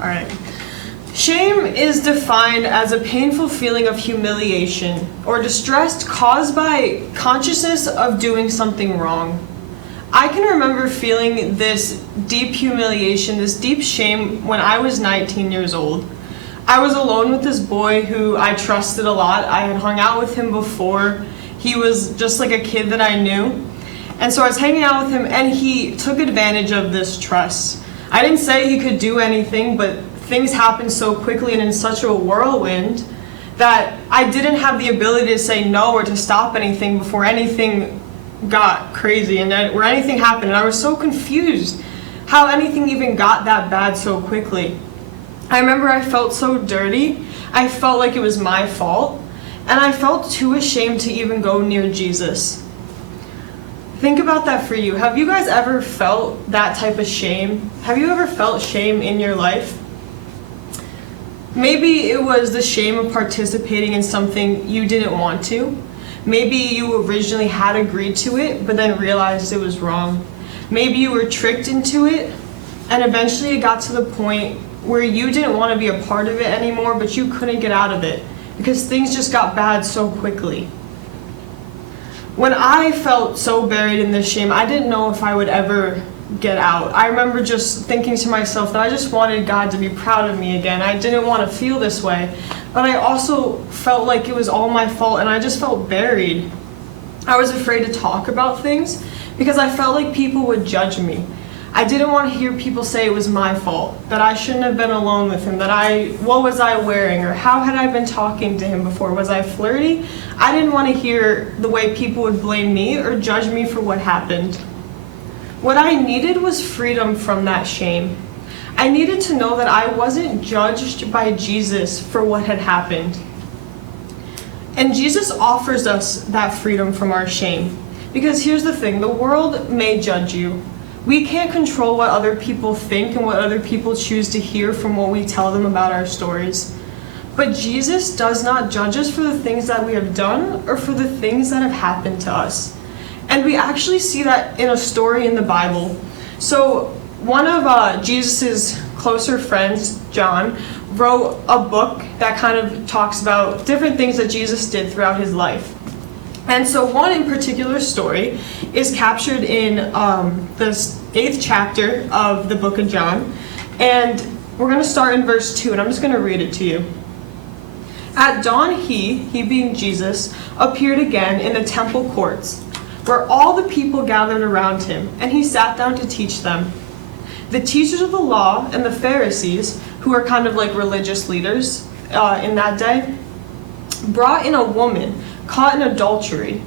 All right. Shame is defined as a painful feeling of humiliation or distress caused by consciousness of doing something wrong. I can remember feeling this deep humiliation, this deep shame when I was 19 years old. I was alone with this boy who I trusted a lot. I had hung out with him before. He was just like a kid that I knew. And so I was hanging out with him and he took advantage of this trust. I didn't say he could do anything, but things happened so quickly and in such a whirlwind that I didn't have the ability to say no or to stop anything before anything got crazy and where anything happened. And I was so confused how anything even got that bad so quickly. I remember I felt so dirty. I felt like it was my fault. And I felt too ashamed to even go near Jesus. Think about that for you. Have you guys ever felt that type of shame? Have you ever felt shame in your life? Maybe it was the shame of participating in something you didn't want to. Maybe you originally had agreed to it, but then realized it was wrong. Maybe you were tricked into it, and eventually it got to the point where you didn't want to be a part of it anymore, but you couldn't get out of it because things just got bad so quickly. When I felt so buried in this shame, I didn't know if I would ever get out. I remember just thinking to myself that I just wanted God to be proud of me again. I didn't want to feel this way, but I also felt like it was all my fault and I just felt buried. I was afraid to talk about things because I felt like people would judge me. I didn't want to hear people say it was my fault, that I shouldn't have been alone with him, what was I wearing, or how had I been talking to him before? Was I flirty? I didn't want to hear the way people would blame me or judge me for what happened. What I needed was freedom from that shame. I needed to know that I wasn't judged by Jesus for what had happened. And Jesus offers us that freedom from our shame. Because here's the thing, the world may judge you. We can't control what other people think and what other people choose to hear from what we tell them about our stories. But Jesus does not judge us for the things that we have done or for the things that have happened to us. And we actually see that in a story in the Bible. So one of Jesus's closer friends, John, wrote a book that kind of talks about different things that Jesus did throughout his life. And so one in particular story is captured in the 8th chapter of the book of John. And we're going to start in verse 2, and I'm just going to read it to you. At dawn he being Jesus, appeared again in the temple courts, where all the people gathered around him, and he sat down to teach them. The teachers of the law and the Pharisees, who are kind of like religious leaders in that day, brought in a woman caught in adultery.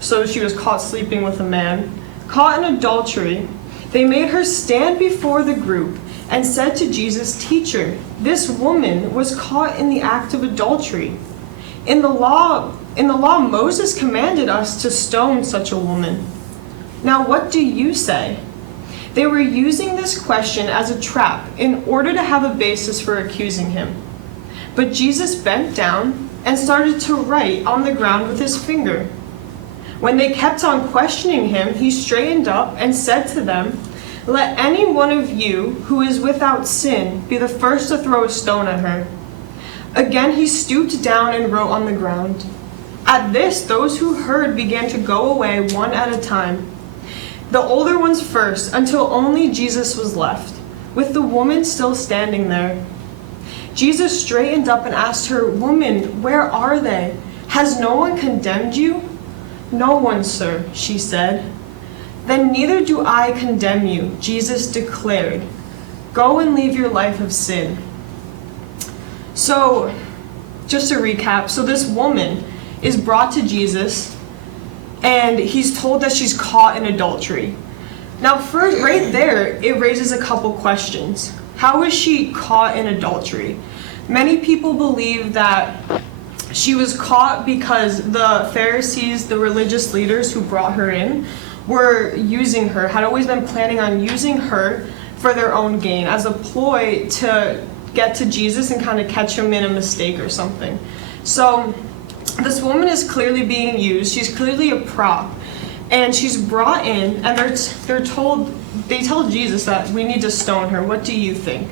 So she was caught sleeping with a man. Caught in adultery, they made her stand before the group and said to Jesus, "Teacher, this woman was caught in the act of adultery. In the law, Moses commanded us to stone such a woman. Now what do you say?" They were using this question as a trap in order to have a basis for accusing him. But Jesus bent down and started to write on the ground with his finger. When they kept on questioning him, he straightened up and said to them, "Let any one of you who is without sin be the first to throw a stone at her." Again he stooped down and wrote on the ground. At this, those who heard began to go away one at a time, the older ones first, until only Jesus was left, with the woman still standing there. Jesus straightened up and asked her, "Woman, where are they? Has no one condemned you?" "No one, sir," she said. "Then neither do I condemn you," Jesus declared. "Go and leave your life of sin." So, just to recap, so this woman is brought to Jesus, and he's told that she's caught in adultery. Now, first, right there, it raises a couple questions. How is she caught in adultery? Many people believe that she was caught because the Pharisees, the religious leaders who brought her in, were using her, had always been planning on using her for their own gain, as a ploy to get to Jesus and kind of catch him in a mistake or something. So this woman is clearly being used. She's clearly a prop. And she's brought in, and they tell Jesus that we need to stone her. What do you think?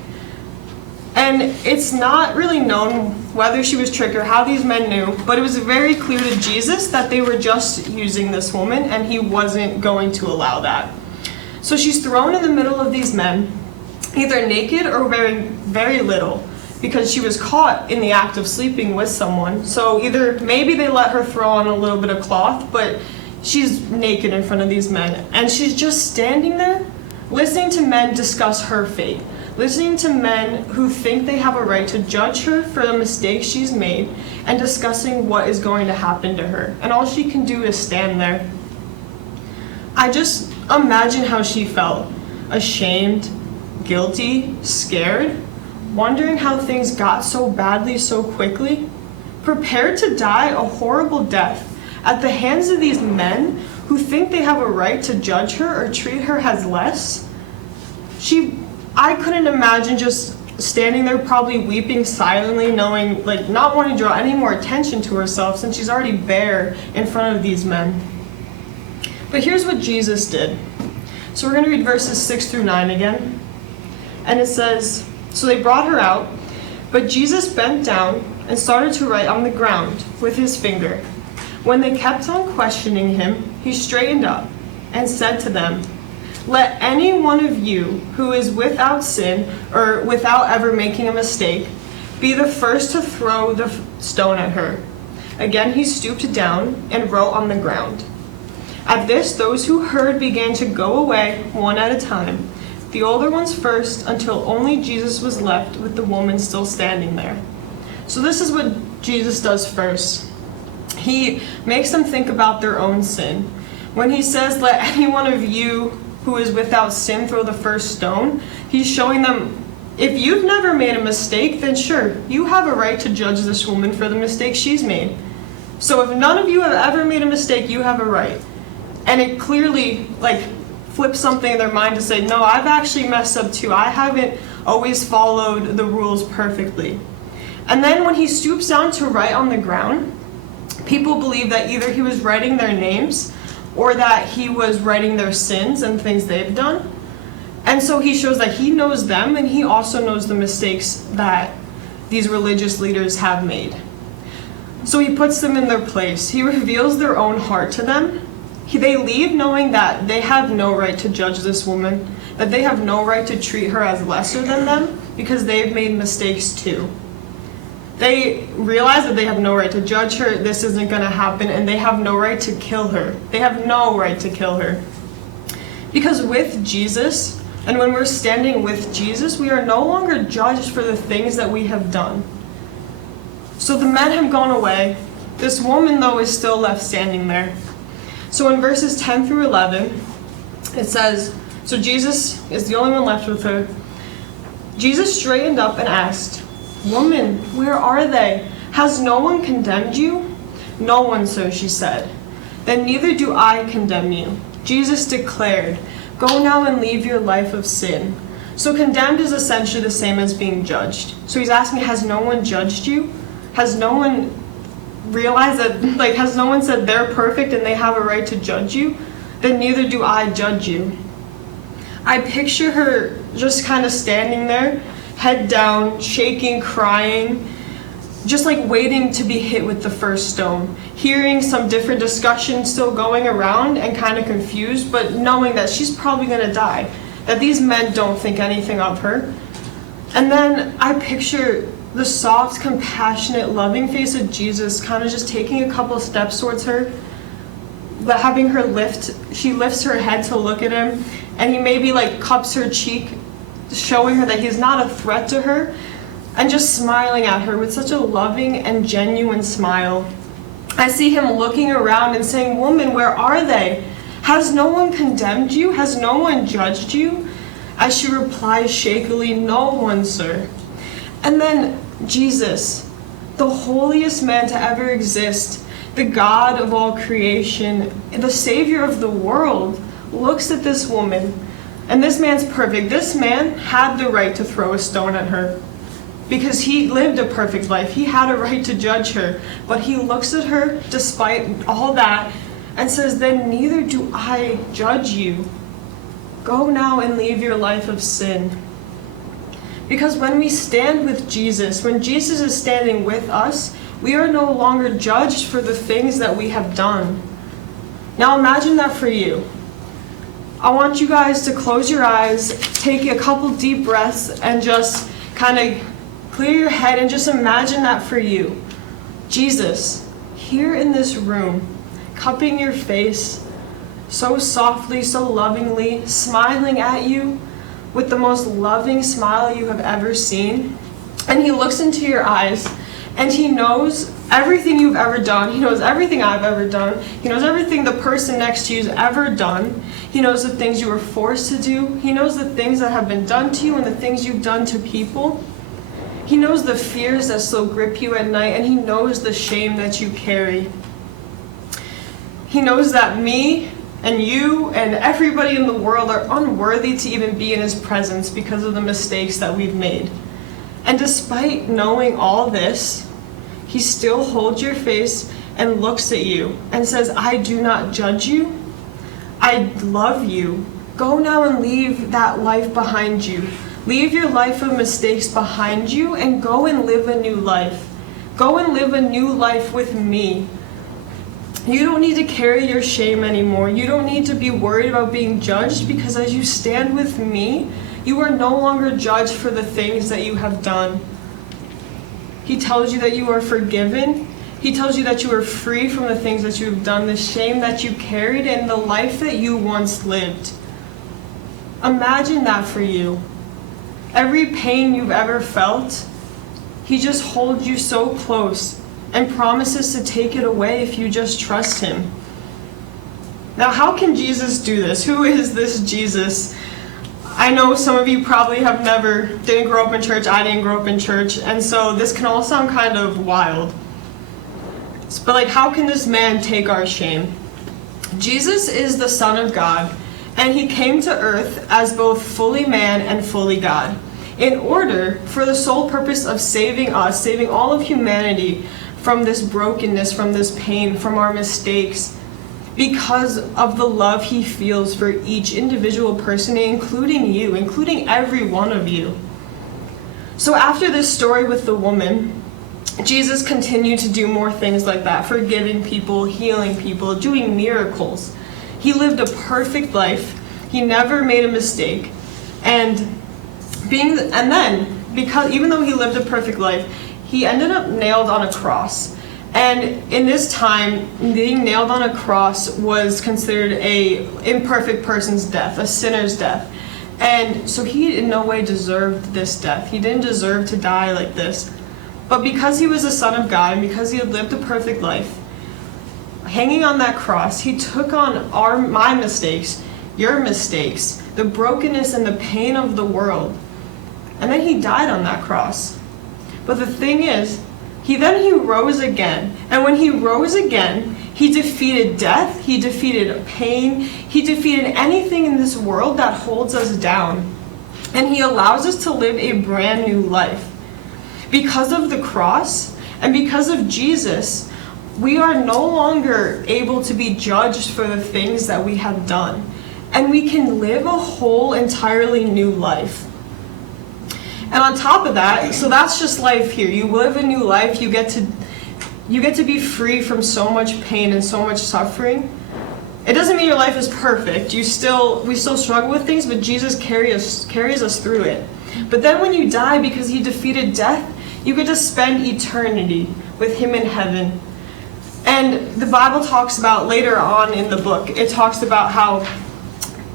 And it's not really known whether she was tricked or how these men knew, but it was very clear to Jesus that they were just using this woman, and he wasn't going to allow that. So she's thrown in the middle of these men, either naked or wearing very little, because she was caught in the act of sleeping with someone. So either maybe they let her throw on a little bit of cloth, but she's naked in front of these men, and she's just standing there listening to men discuss her fate, listening to men who think they have a right to judge her for the mistakes she's made, and discussing what is going to happen to her. And all she can do is stand there. I just imagine how she felt: ashamed, guilty, scared, wondering how things got so badly so quickly, prepared to die a horrible death at the hands of these men who think they have a right to judge her or treat her as less. I couldn't imagine just standing there probably weeping silently, knowing, not wanting to draw any more attention to herself since she's already bare in front of these men. But here's what Jesus did. So we're going to read verses 6 through 9 again. And it says, "So they brought her out, but Jesus bent down and started to write on the ground with his finger. When they kept on questioning him, he straightened up and said to them, 'Let any one of you who is without sin or without ever making a mistake be the first to throw the stone at her.' Again he stooped down and wrote on the ground. At this, those who heard began to go away one at a time, the older ones first, until only Jesus was left with the woman still standing there." So this is what Jesus does first. He makes them think about their own sin. When he says, "Let any one of you who is without sin throw the first stone," he's showing them, if you've never made a mistake, then sure, you have a right to judge this woman for the mistake she's made. So if none of you have ever made a mistake, you have a right. And it clearly flips something in their mind to say, no, I've actually messed up too. I haven't always followed the rules perfectly. And then when he stoops down to write on the ground, people believe that either he was writing their names or that he was writing their sins and things they've done. And so he shows that he knows them, and he also knows the mistakes that these religious leaders have made. So he puts them in their place. He reveals their own heart to them. They leave knowing that they have no right to judge this woman, that they have no right to treat her as lesser than them because they've made mistakes too. They realize that they have no right to judge her, this isn't going to happen, and they have no right to kill her. They have no right to kill her. Because with Jesus, and when we're standing with Jesus, we are no longer judged for the things that we have done. So the men have gone away. This woman, though, is still left standing there. So in verses 10 through 11, it says, so Jesus is the only one left with her. Jesus straightened up and asked, "Woman, where are they? Has no one condemned you?" "No one, sir," she said. "Then neither do I condemn you." Jesus declared, "Go now and leave your life of sin." So condemned is essentially the same as being judged. So he's asking, has no one judged you? Has no one realized that, has no one said they're perfect and they have a right to judge you? Then neither do I judge you. I picture her just kind of standing there, head down, shaking, crying, just waiting to be hit with the first stone, hearing some different discussion still going around and kind of confused, but knowing that she's probably going to die, that these men don't think anything of her. And then I picture the soft, compassionate, loving face of Jesus kind of just taking a couple steps towards her, but having her she lifts her head to look at him, and he maybe cups her cheek, showing her that he's not a threat to her, and just smiling at her with such a loving and genuine smile. I see him looking around and saying, "Woman, where are they? Has no one condemned you? Has no one judged you?" As she replies shakily, "No one, sir." And then Jesus, the holiest man to ever exist, the God of all creation, the Savior of the world, looks at this woman. And this man's perfect. This man had the right to throw a stone at her because he lived a perfect life. He had a right to judge her. But he looks at her despite all that and says, "Then neither do I judge you. Go now and leave your life of sin." Because when we stand with Jesus, when Jesus is standing with us, we are no longer judged for the things that we have done. Now imagine that for you. I want you guys to close your eyes, take a couple deep breaths, and just kind of clear your head and just imagine that for you. Jesus, here in this room, cupping your face, so softly, so lovingly, smiling at you with the most loving smile you have ever seen. And he looks into your eyes and he knows everything you've ever done. He knows everything I've ever done. He knows everything the person next to you has ever done. He knows the things you were forced to do. He knows the things that have been done to you and the things you've done to people. He knows the fears that still grip you at night, and he knows the shame that you carry. He knows that me and you and everybody in the world are unworthy to even be in his presence because of the mistakes that we've made. And despite knowing all this, he still holds your face and looks at you and says, I do not judge you. I love you. Go now and leave that life behind you. Leave your life of mistakes behind you and go and live a new life. Go and live a new life with me. You don't need to carry your shame anymore. You don't need to be worried about being judged, because as you stand with me, you are no longer judged for the things that you have done. He tells you that you are forgiven. He tells you that you are free from the things that you have done, the shame that you carried, and the life that you once lived. Imagine that for you. Every pain you've ever felt, he just holds you so close and promises to take it away if you just trust him. Now, how can Jesus do this? Who is this Jesus? I know some of you probably didn't grow up in church. I didn't grow up in church, and so this can all sound kind of wild. But how can this man take our shame? Jesus is the Son of God, and he came to earth as both fully man and fully God, in order for the sole purpose of saving us, saving all of humanity from this brokenness, from this pain, from our mistakes, because of the love he feels for each individual person, including you, including every one of you. So after this story with the woman, Jesus continued to do more things like that, forgiving people, healing people, doing miracles. He lived a perfect life. He never made a mistake. Even though he lived a perfect life, he ended up nailed on a cross. And in this time, being nailed on a cross was considered an imperfect person's death, a sinner's death. And so he in no way deserved this death. He didn't deserve to die like this. But because he was the Son of God, and because he had lived a perfect life, hanging on that cross, he took on my mistakes, your mistakes, the brokenness and the pain of the world. And then he died on that cross. But the thing is, he rose again. And when he rose again, he defeated death, he defeated pain, he defeated anything in this world that holds us down. And he allows us to live a brand new life. Because of the cross and because of Jesus, we are no longer able to be judged for the things that we have done. And we can live a whole entirely new life. And on top of that, so that's just life here. You live a new life, you get to be free from so much pain and so much suffering. It doesn't mean your life is perfect. We still struggle with things, but Jesus carries us through it. But then when you die, because he defeated death, you get to spend eternity with him in heaven. And the Bible talks about, later on in the book, it talks about how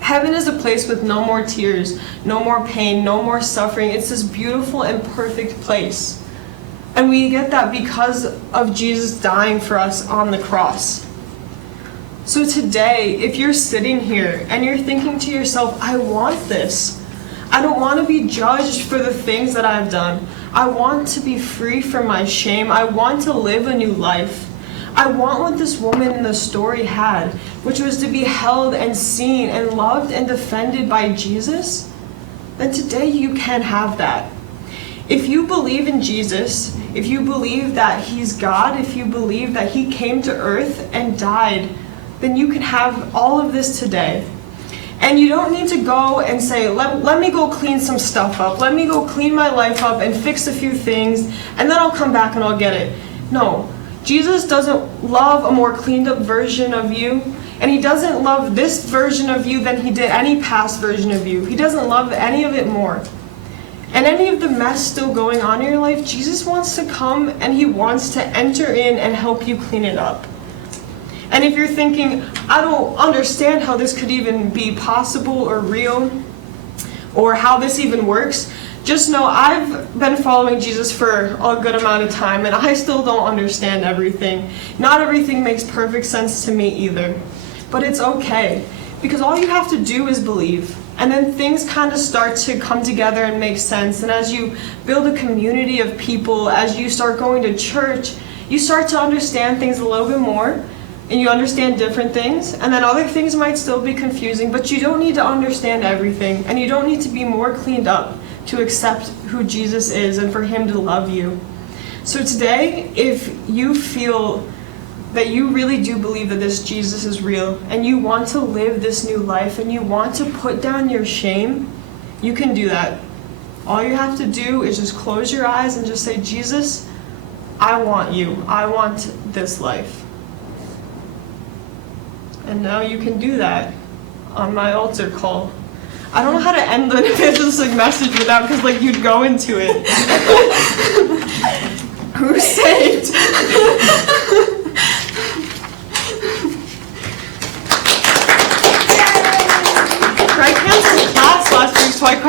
heaven is a place with no more tears, no more pain, no more suffering. It's this beautiful and perfect place. And we get that because of Jesus dying for us on the cross. So today, if you're sitting here and you're thinking to yourself, I want this. I don't want to be judged for the things that I've done. I want to be free from my shame. I want to live a new life. I want what this woman in the story had, which was to be held and seen and loved and defended by Jesus. Then today you can have that. If you believe in Jesus, if you believe that he's God, if you believe that he came to earth and died, then you can have all of this today. And you don't need to go and say, let me go clean some stuff up. Let me go clean my life up and fix a few things, and then I'll come back and I'll get it. No, Jesus doesn't love a more cleaned up version of you, and he doesn't love this version of you than he did any past version of you. He doesn't love any of it more. And any of the mess still going on in your life, Jesus wants to come and he wants to enter in and help you clean it up. And if you're thinking, I don't understand how this could even be possible or real, or how this even works, just know I've been following Jesus for a good amount of time, and I still don't understand everything. Not everything makes perfect sense to me either. But it's okay, because all you have to do is believe. And then things kind of start to come together and make sense. And as you build a community of people, as you start going to church, you start to understand things a little bit more. And you understand different things, and then other things might still be confusing, but you don't need to understand everything, and you don't need to be more cleaned up to accept who Jesus is and for him to love you. So today, if you feel that you really do believe that this Jesus is real, and you want to live this new life, and you want to put down your shame, you can do that. All you have to do is just close your eyes and just say, Jesus, I want you. I want this life. And now you can do that on my altar call. I don't know how to end the evangelistic message without, because you'd go into it.